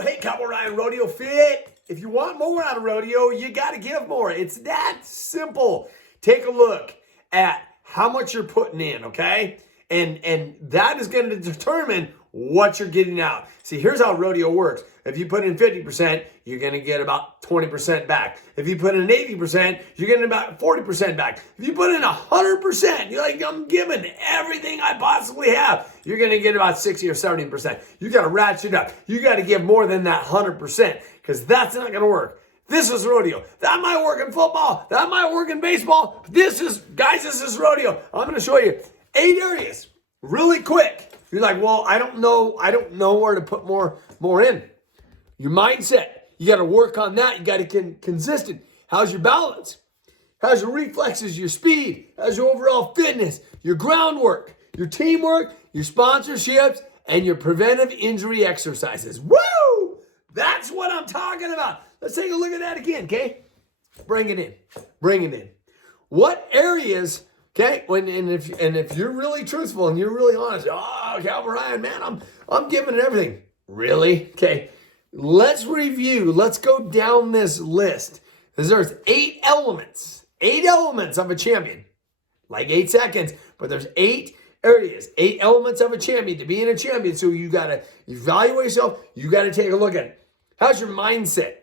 Hey, Cowboy Ryan, Rodeo Fit. If you want more out of rodeo, you got to give more. It's that simple. Take a look at how much you're putting in, okay? And that is going to determine what you're getting out. See, here's how rodeo works. If you put in 50%, you're going to get about 20% back. If you put in 80%, you're getting about 40% back. If you put in 100%, you're like, I'm giving everything I possibly have, you're going to get about 60 or 70%. You got to ratchet up. You got to give more than that 100% because that's not going to work. This is rodeo. That might work in football. That might work in baseball. This is rodeo. I'm going to show you 8 areas really quick. You're like, well, I don't know where to put more in. Your mindset, you got to work on that. You got to get consistent. How's your balance? How's your reflexes, your speed? How's your overall fitness, your groundwork, your teamwork, your sponsorships, and your preventive injury exercises? Woo! That's what I'm talking about. Let's take a look at that again, okay? Bring it in. What areas, okay? If you're really truthful and you're really honest, Calvin Ryan, man, I'm giving it everything. Really? Okay. Let's review. Let's go down this list. There's 8 elements of a champion. Like 8 seconds, but there's 8 areas, 8 elements of a champion to being a champion. So you got to evaluate yourself. You got to take a look at it. How's your mindset?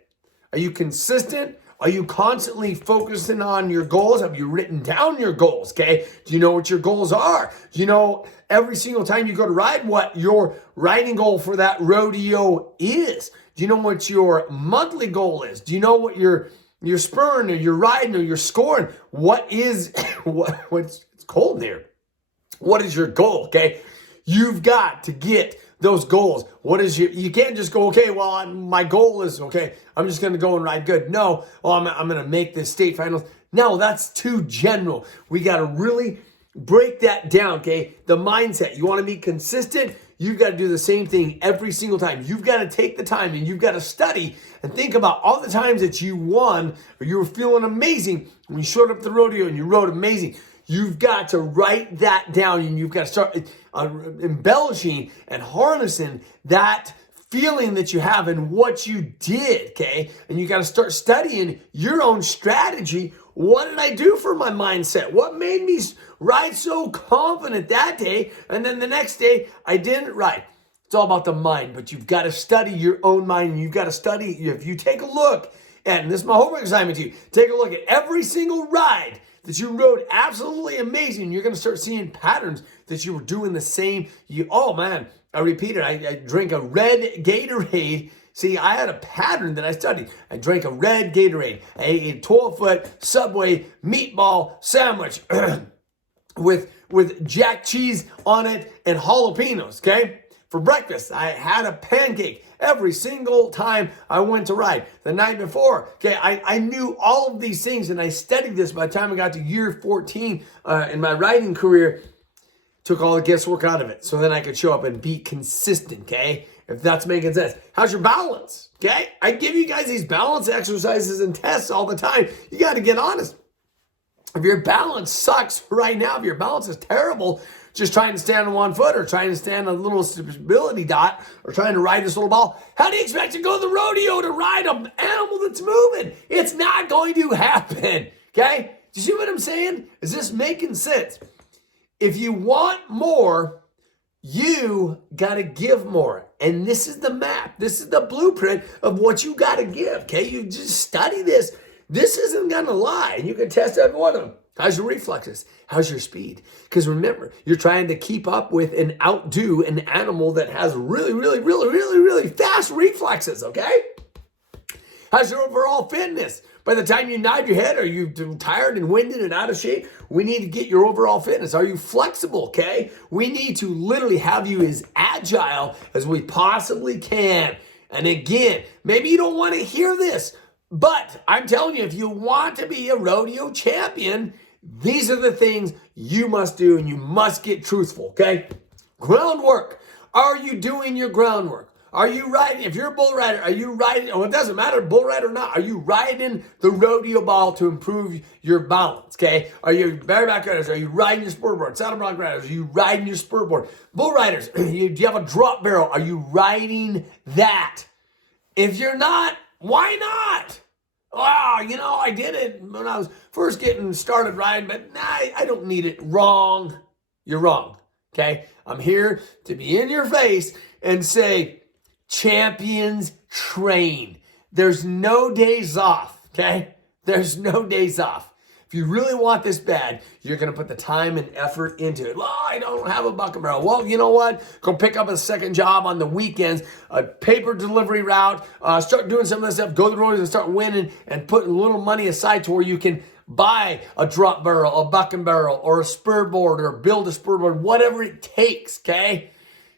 Are you consistent? Are you constantly focusing on your goals? Have you written down your goals, okay? Do you know what your goals are? Do you know every single time you go to ride what your riding goal for that rodeo is? Do you know what your monthly goal is? Do you know what your spurring or your riding or your scoring? What's it's cold in here. What is your goal, okay? You've got to get those goals. You can't just go, okay, well, my goal is, okay, I'm just going to go and ride good. No, well, I'm going to make this state finals. No, that's too general. We got to really break that down, okay? The mindset. You want to be consistent? You've got to do the same thing every single time. You've got to take the time and you've got to study and think about all the times that you won or you were feeling amazing when you showed up at the rodeo and you rode amazing. You've got to write that down and you've got to start embellishing and harnessing that feeling that you have and what you did, okay? And you got to start studying your own strategy. What did I do for my mindset? What made me ride so confident that day? And then the next day, I didn't ride. It's all about the mind, but you've got to study your own mind. And you've got to study. If you take a look, and this is my homework assignment to you, take a look at every single ride that you rode absolutely amazing. You're going to start seeing patterns that you were doing the same. I repeated. I drank a red Gatorade. See, I had a pattern that I studied. I drank a red Gatorade. I ate a 12-foot Subway meatball sandwich with jack cheese on it and jalapenos, okay? For breakfast, I had a pancake every single time I went to ride. The night before, okay, I knew all of these things and I studied this by the time I got to year 14 in my riding career. Took all the guesswork out of it so then I could show up and be consistent, okay? If that's making sense. How's your balance, okay? I give you guys these balance exercises and tests all the time. You got to get honest. If your balance sucks right now, if your balance is terrible, just trying to stand on one foot or trying to stand on a little stability dot or trying to ride this little ball, how do you expect to go to the rodeo to ride an animal that's moving? It's not going to happen, okay? Do you see what I'm saying? Is this making sense? If you want more, you got to give more. And this is the map. This is the blueprint of what you got to give, okay? You just study this. This isn't going to lie. And you can test every one of them. How's your reflexes? How's your speed? Because remember, you're trying to keep up with and outdo an animal that has really fast reflexes, okay? How's your overall fitness? By the time you nod your head, are you tired and winded and out of shape? We need to get your overall fitness. Are you flexible, okay? We need to literally have you as agile as we possibly can. And again, maybe you don't want to hear this, but I'm telling you, if you want to be a rodeo champion, these are the things you must do and you must get truthful, okay? Groundwork. Are you doing your groundwork? Are you riding? If you're a bull rider, are you riding? Oh, it doesn't matter, bull rider or not. Are you riding the rodeo ball to improve your balance? Okay. Are you bareback riders? Are you riding your spurboard? Saddle bronc riders? Are you riding your spurboard? Bull riders, do you have a drop barrel? Are you riding that? If you're not, why not? Oh, you know, I did it when I was first getting started riding, but nah, I don't need it. Wrong. You're wrong. Okay? I'm here to be in your face and say, champions train. There's no days off. Okay? There's no days off. If you really want this bad, you're going to put the time and effort into it. Well, I don't have a bucket barrel. Well, you know what? Go pick up a second job on the weekends, a paper delivery route, start doing some of this stuff, go to the roads and start winning and put a little money aside to where you can buy a drop barrel, a bucket barrel, or a spur board, or build a spur board, whatever it takes, okay?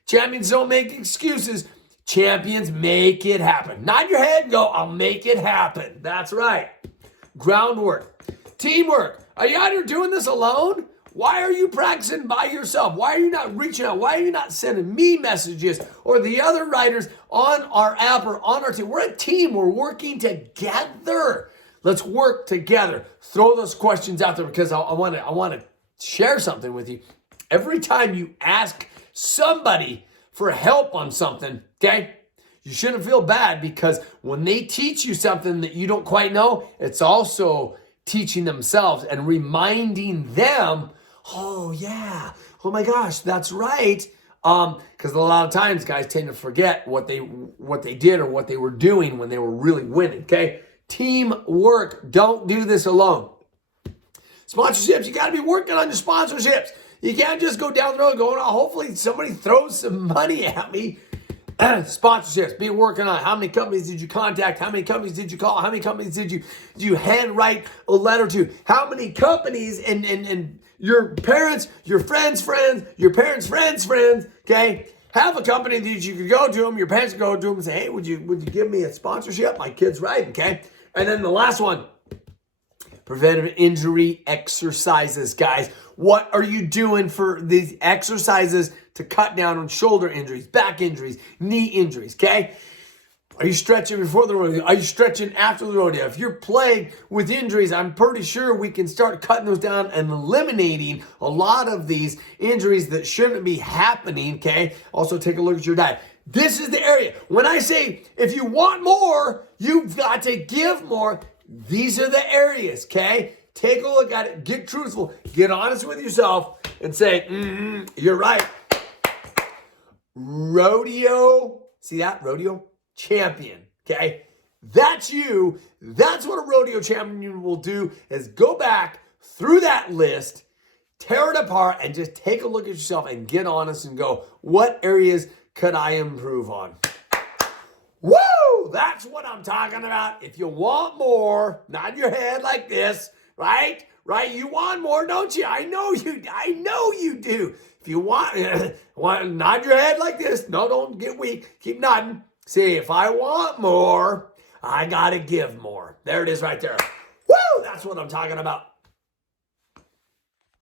Champions don't make excuses. Champions make it happen. Nod your head and go, I'll make it happen. That's right. Groundwork. Teamwork. Are you out here doing this alone? Why are you practicing by yourself? Why are you not reaching out? Why are you not sending me messages or the other riders on our app or on our team? We're a team. We're working together. Let's work together. Throw those questions out there because I want to share something with you. Every time you ask somebody for help on something, okay, you shouldn't feel bad because when they teach you something that you don't quite know, it's also teaching themselves and reminding them, oh yeah, oh my gosh, that's right. Because a lot of times guys tend to forget what they did or what they were doing when they were really winning. Okay, teamwork. Don't do this alone. Sponsorships. You got to be working on your sponsorships. You can't just go down the road going, oh, hopefully somebody throws some money at me. Sponsorships, be working on. How many companies did you contact? How many companies did you call? How many companies did you handwrite a letter to? How many companies and your parents, your friends' friends, your parents' friends' friends, okay? Have a company that you could go to them, your parents could go to them and say, hey, would you give me a sponsorship? My kid's riding, okay? And then the last one, preventive injury exercises, guys. What are you doing for these exercises to cut down on shoulder injuries, back injuries, knee injuries, okay? Are you stretching before the rodeo? Are you stretching after the rodeo? If you're plagued with injuries, I'm pretty sure we can start cutting those down and eliminating a lot of these injuries that shouldn't be happening, okay? Also, take a look at your diet. This is the area. When I say, if you want more, you've got to give more. These are the areas, okay? Take a look at it. Get truthful. Get honest with yourself and say, you're right. Rodeo, see that? Rodeo champion, okay? That's you. That's what a rodeo champion will do is go back through that list, tear it apart, and just take a look at yourself and get honest and go, what areas could I improve on? Woo! That's what I'm talking about. If you want more, nod your head like this, right? Right? You want more, don't you? I know you do. If you want, nod your head like this. No, don't get weak. Keep nodding. See, if I want more, I got to give more. There it is right there. Woo! That's what I'm talking about.